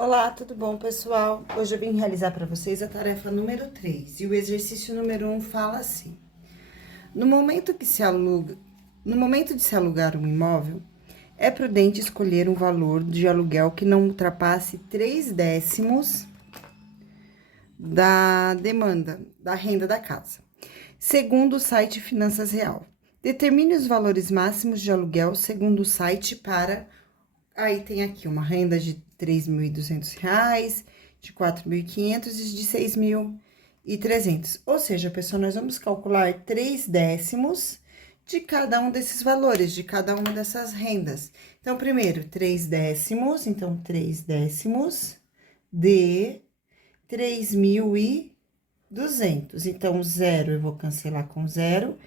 Olá, tudo bom, pessoal? Hoje eu vim realizar para vocês a tarefa número 3 e o exercício número 1 fala assim: no momento de se alugar um imóvel, é prudente escolher um valor de aluguel que não ultrapasse 3/10 da demanda da renda da casa. Segundo o site Finanças Real, determine os valores máximos de aluguel segundo o site para. Aí tem aqui uma renda de R$ 3.200, de 4.500 e de 6.300. Ou seja, pessoal, nós vamos calcular 3/10 de cada um desses valores, de cada uma dessas rendas. Então, primeiro, 3/10, então 3/10 de 3.200. Então, zero eu vou cancelar com zero.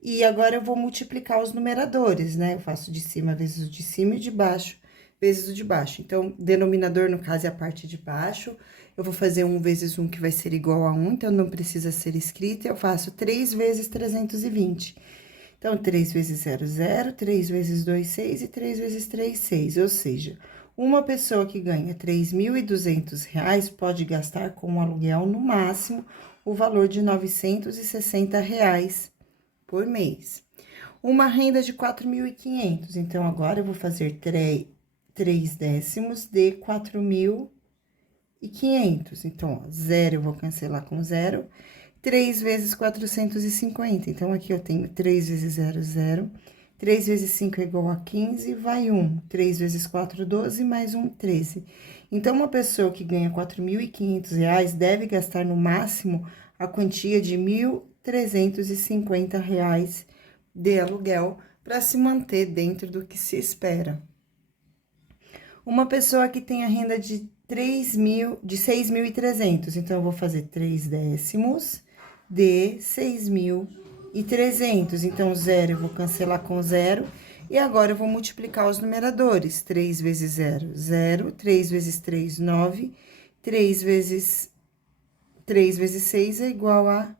E agora eu vou multiplicar os numeradores, né? Eu faço de cima vezes o de cima e de baixo vezes o de baixo. Então, denominador, no caso, é a parte de baixo. Eu vou fazer 1 vezes 1, que vai ser igual a 1, então não precisa ser escrito. Eu faço 3 vezes 320. Então, 3 vezes 0, 0, 3 vezes 2, 6 e 3 vezes 3, 6. Ou seja, uma pessoa que ganha R$ 3.200 pode gastar com o aluguel, no máximo, o valor de R$ 960 por mês. Uma renda de 4.500, então agora eu vou fazer 3/10 de 4.500. Então, ó, zero eu vou cancelar com zero. 3 vezes 450. Então, aqui eu tenho 3 vezes 0, 0. 3 vezes 5 é igual a 15, vai 1. 3 vezes 4, 12, mais 1, 13. Então, uma pessoa que ganha R$ 4.500 deve gastar no máximo a quantia de R$ 1.350 de aluguel para se manter dentro do que se espera. Uma pessoa que tem a renda de 6.300, então eu vou fazer 3/10 de 6.300. Então, zero eu vou cancelar com zero. E agora eu vou multiplicar os numeradores. 3 vezes 0, 0. 3 vezes 3, 9. 3 vezes 6 é igual a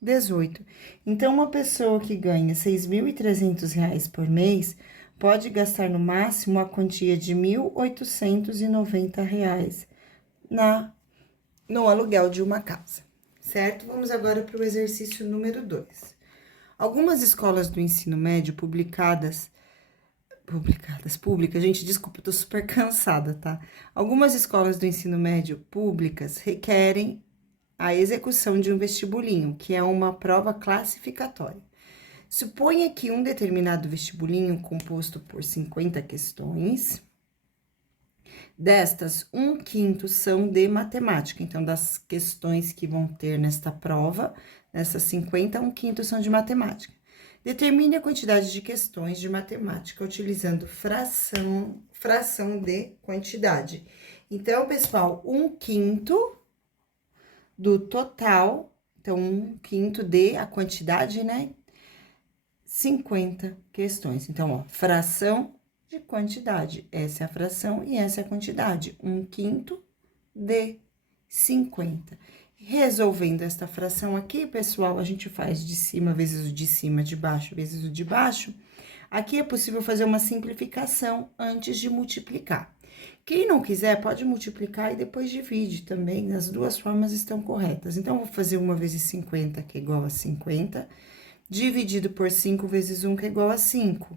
18. Então, uma pessoa que ganha R$ 6.300 por mês pode gastar no máximo a quantia de R$ 1.890 no aluguel de uma casa, certo? Vamos agora para o exercício número 2. Algumas escolas do ensino médio públicas, gente, desculpa, eu tô super cansada, tá? Algumas escolas do ensino médio públicas requerem a execução de um vestibulinho, que é uma prova classificatória. Suponha que um determinado vestibulinho composto por 50 questões, destas, 1/5 são de matemática. Então, das questões que vão ter nesta prova, nessas 50, 1/5 são de matemática. Determine a quantidade de questões de matemática utilizando fração de quantidade. Então, pessoal, 1/5 do total, então, 1/5 de a quantidade, né? 50 questões. Então, ó, fração de quantidade. Essa é a fração e essa é a quantidade. 1/5 de 50. Resolvendo esta fração aqui, pessoal, a gente faz de cima vezes o de cima, de baixo vezes o de baixo. Aqui é possível fazer uma simplificação antes de multiplicar. Quem não quiser, pode multiplicar e depois divide também. As duas formas estão corretas. Então, vou fazer 1 vezes 50, que é igual a 50, dividido por 5 vezes 1, que é igual a 5.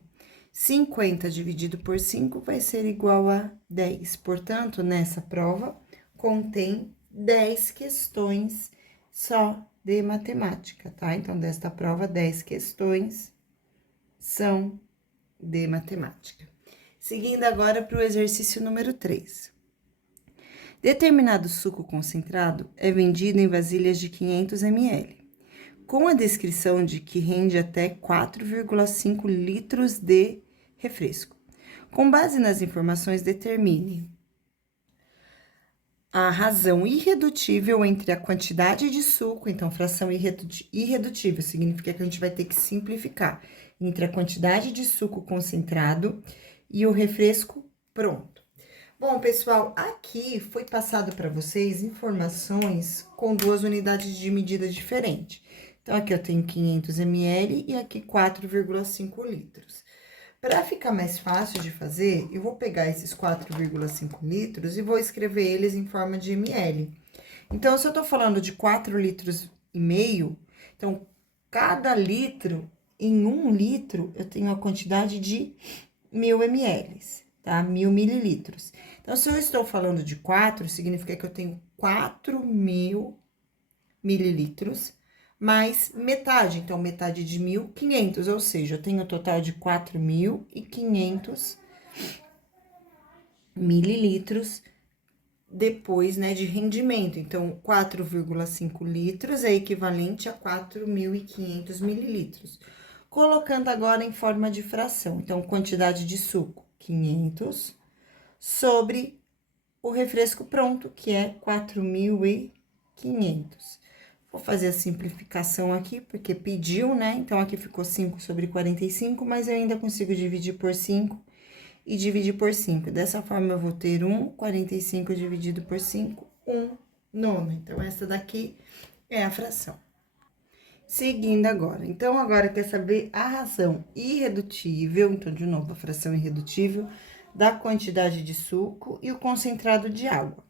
50 dividido por 5 vai ser igual a 10. Portanto, nessa prova, contém 10 questões só de matemática, tá? Então, desta prova, 10 questões são de matemática. Seguindo agora para o exercício número 3. Determinado suco concentrado é vendido em vasilhas de 500 ml, com a descrição de que rende até 4,5 litros de refresco. Com base nas informações, determine a razão irredutível entre a quantidade de suco, então, fração irredutível significa que a gente vai ter que simplificar, entre a quantidade de suco concentrado e o refresco pronto. Bom, pessoal, aqui foi passado para vocês informações com duas unidades de medida diferentes. Então, aqui eu tenho 500 ml e aqui 4,5 litros. Para ficar mais fácil de fazer, eu vou pegar esses 4,5 litros e vou escrever eles em forma de ml. Então, se eu tô falando de 4,5 litros, então, cada litro, em 1 litro, eu tenho a quantidade de 1.000 ml, tá? 1.000 mililitros. Então, se eu estou falando de 4, significa que eu tenho 4.000 mililitros, mais metade. Então, metade de 1.500, ou seja, eu tenho um total de 4.500 mililitros depois, né, de rendimento. Então, 4,5 litros é equivalente a 4.500 mililitros. Colocando agora em forma de fração. Então, quantidade de suco, 500, sobre o refresco pronto, que é 4.500. Vou fazer a simplificação aqui, porque pediu, né? Então, aqui ficou 5 sobre 45, mas eu ainda consigo dividir por 5 e dividir por 5. Dessa forma, eu vou ter 45 dividido por 5, 1/9. Então, essa daqui é a fração. Seguindo agora. Então, agora quer saber a ração irredutível, então, de novo, a fração irredutível da quantidade de suco e o concentrado de água.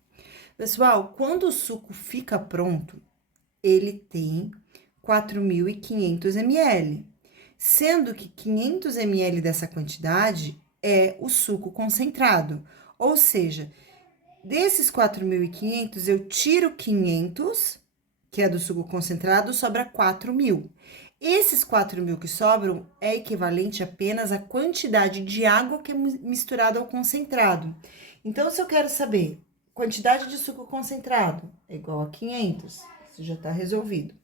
Pessoal, quando o suco fica pronto, ele tem 4.500 ml, sendo que 500 ml dessa quantidade é o suco concentrado. Ou seja, desses 4.500, eu tiro 500, que é do suco concentrado, sobra 4.000. Esses 4.000 que sobram é equivalente apenas à quantidade de água que é misturada ao concentrado. Então, se eu quero saber quantidade de suco concentrado é igual a 500, isso já tá resolvido.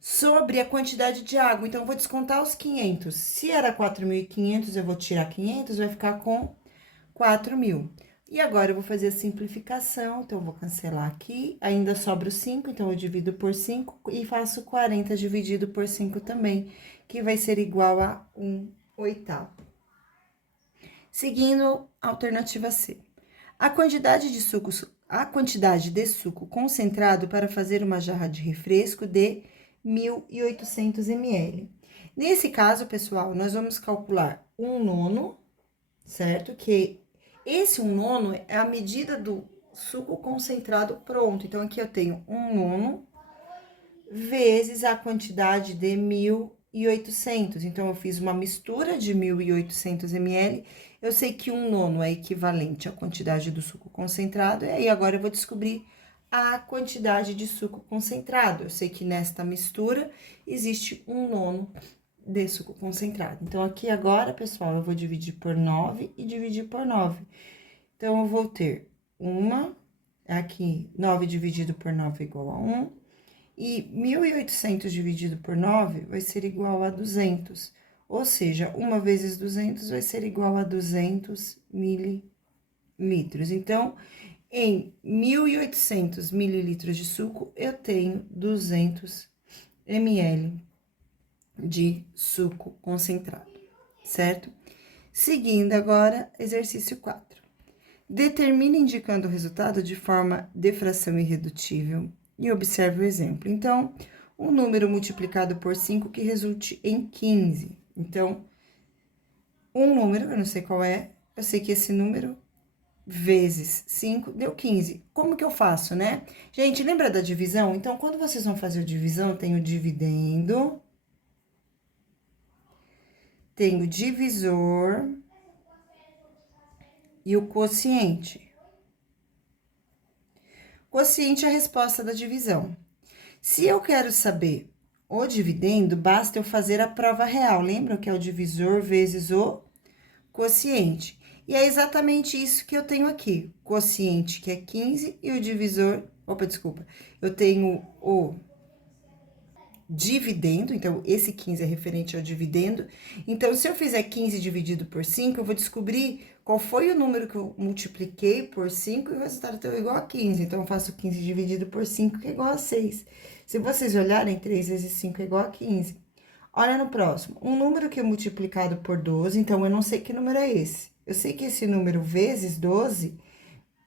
Sobre a quantidade de água, então, eu vou descontar os 500. Se era 4.500, eu vou tirar 500, vai ficar com 4.000. E agora, eu vou fazer a simplificação, então, eu vou cancelar aqui. Ainda sobra o 5, então, eu divido por 5 e faço 40 dividido por 5 também, que vai ser igual a 1/8. Seguindo, alternativa C. A quantidade de suco concentrado para fazer uma jarra de refresco de 1.800 ml. Nesse caso, pessoal, nós vamos calcular 1/9, certo? Que esse 1/9 é a medida do suco concentrado pronto. Então, aqui eu tenho 1/9 vezes a quantidade de 1.800. Então, eu fiz uma mistura de 1.800 ml. Eu sei que 1/9 é equivalente à quantidade do suco concentrado. E aí, agora eu vou descobrir a quantidade de suco concentrado. Eu sei que nesta mistura existe 1/9 de suco concentrado. Então, aqui agora, pessoal, eu vou dividir por 9 e dividir por 9. Então, eu vou ter aqui, 9 dividido por 9 é igual a 1. E 1.800 dividido por 9 vai ser igual a 200. Ou seja, 1 vezes 200 vai ser igual a 200 mililitros. Então, em 1.800 mililitros de suco, eu tenho 200 ml de suco concentrado, certo? Seguindo agora, exercício 4. Determine indicando o resultado de forma de fração irredutível e observe o exemplo. Então, um número multiplicado por 5 que resulte em 15. Então, um número, eu não sei qual é, eu sei que esse número vezes 5 deu 15. Como que eu faço, né? Gente, lembra da divisão? Então, quando vocês vão fazer a divisão, tem o dividendo, tem o divisor e o quociente. Quociente é a resposta da divisão. Se eu quero saber o dividendo, basta eu fazer a prova real. Lembram que é o divisor vezes o quociente? E é exatamente isso que eu tenho aqui. Quociente, que é 15, e o divisor... Opa, desculpa. Eu tenho o dividendo, então, esse 15 é referente ao dividendo. Então, se eu fizer 15 dividido por 5, eu vou descobrir qual foi o número que eu multipliquei por 5 e o resultado deu igual a 15. Então, eu faço 15 dividido por 5, que é igual a 6. Se vocês olharem, 3 vezes 5 é igual a 15. Olha no próximo. Um número que é multiplicado por 12, então, eu não sei que número é esse. Eu sei que esse número vezes 12,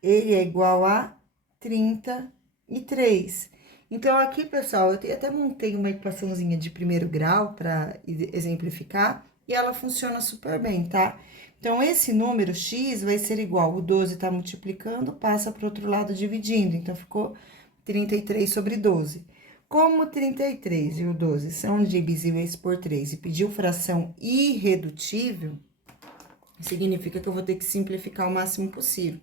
ele é igual a 33. Então, aqui, pessoal, eu até montei uma equaçãozinha de primeiro grau para exemplificar. e ela funciona super bem, tá? Então, esse número x vai ser igual, o 12 tá multiplicando, passa pro outro lado dividindo, então ficou 33 sobre 12. Como o 33 e o 12 são divisíveis por 3 e pediu fração irredutível, significa que eu vou ter que simplificar o máximo possível.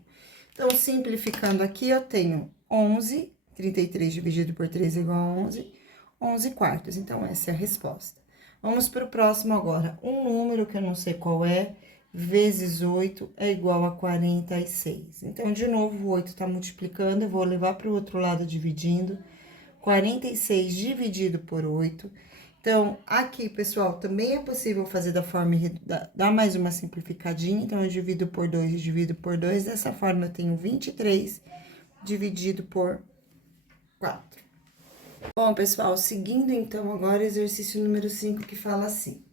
Então, simplificando aqui, eu tenho 11, 33 dividido por 3 é igual a 11, 11 quartos. Então, essa é a resposta. Vamos para o próximo agora. Um número que eu não sei qual é, vezes 8 é igual a 46. Então, de novo, o 8 tá multiplicando, eu vou levar para o outro lado dividindo. 46 dividido por 8. Então, aqui, pessoal, também é possível fazer da forma, dar mais uma simplificadinha. Então, eu divido por 2 e divido por 2. Dessa forma, eu tenho 23 dividido por 4. Bom, pessoal, seguindo então agora o exercício número 5, que fala assim.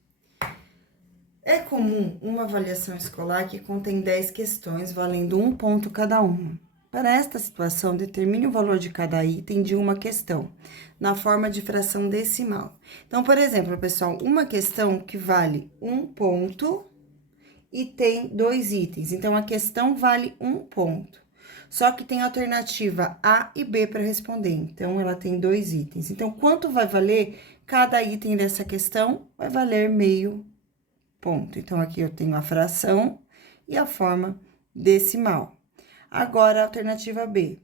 É comum uma avaliação escolar que contém 10 questões, valendo 1 ponto cada uma. Para esta situação, determine o valor de cada item de uma questão, na forma de fração decimal. Então, por exemplo, pessoal, uma questão que vale 1 ponto e tem 2 itens. Então, a questão vale 1 ponto. Só que tem alternativa A e B para responder. Então, ela tem 2 itens. Então, quanto vai valer cada item dessa questão? Vai valer meio ponto. Então, aqui eu tenho a fração e a forma decimal. Agora, a alternativa B.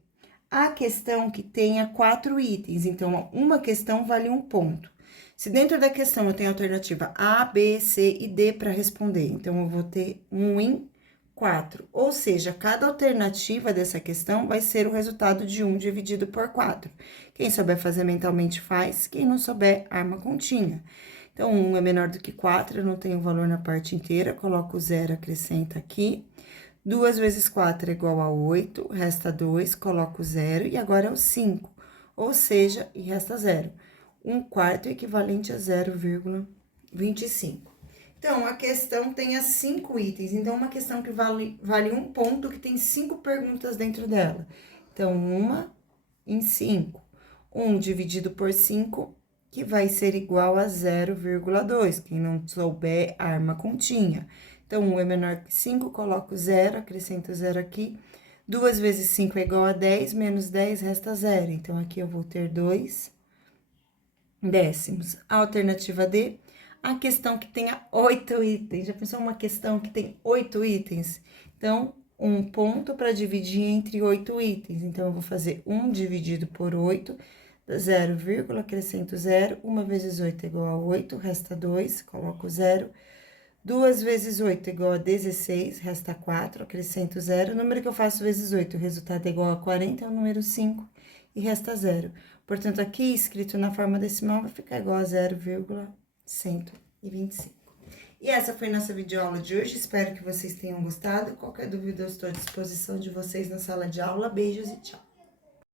A questão que tenha 4 itens, então, uma questão vale 1 ponto. Se dentro da questão eu tenho a alternativa A, B, C e D para responder, então, eu vou ter 1 em 4. Ou seja, cada alternativa dessa questão vai ser o resultado de 1 dividido por 4. Quem souber fazer mentalmente faz, quem não souber, arma continha. Então, 1 é menor do que 4, eu não tenho valor na parte inteira, coloco 0, acrescenta aqui. 2 vezes 4 é igual a 8, resta 2, coloco 0, e agora é o 5, ou seja, e resta 0. 1 quarto é equivalente a 0,25. Então, a questão tem as 5 itens, então, uma questão que vale 1 ponto, que tem 5 perguntas dentro dela. Então, 1 em 5. 1 dividido por 5, que vai ser igual a 0,2. Quem não souber, arma continha. Então, 1 é menor que 5, coloco 0, acrescento 0 aqui. 2 vezes 5 é igual a 10, menos 10 resta 0. Então, aqui eu vou ter 2 décimos. A alternativa D, a questão que tenha 8 itens. Já pensou uma questão que tem 8 itens? Então, 1 ponto para dividir entre 8 itens. Então, eu vou fazer 1 dividido por 8, 0, acrescento 0. 1 vezes 8 é igual a 8, resta 2, coloco 0. 2 vezes 8 é igual a 16, resta 4, acrescento 0. O número que eu faço vezes 8, o resultado é igual a 40, é o número 5, e resta 0. Portanto, aqui, escrito na forma decimal, vai ficar igual a 0,125. E essa foi nossa videoaula de hoje, espero que vocês tenham gostado. Qualquer dúvida, eu estou à disposição de vocês na sala de aula. Beijos e tchau!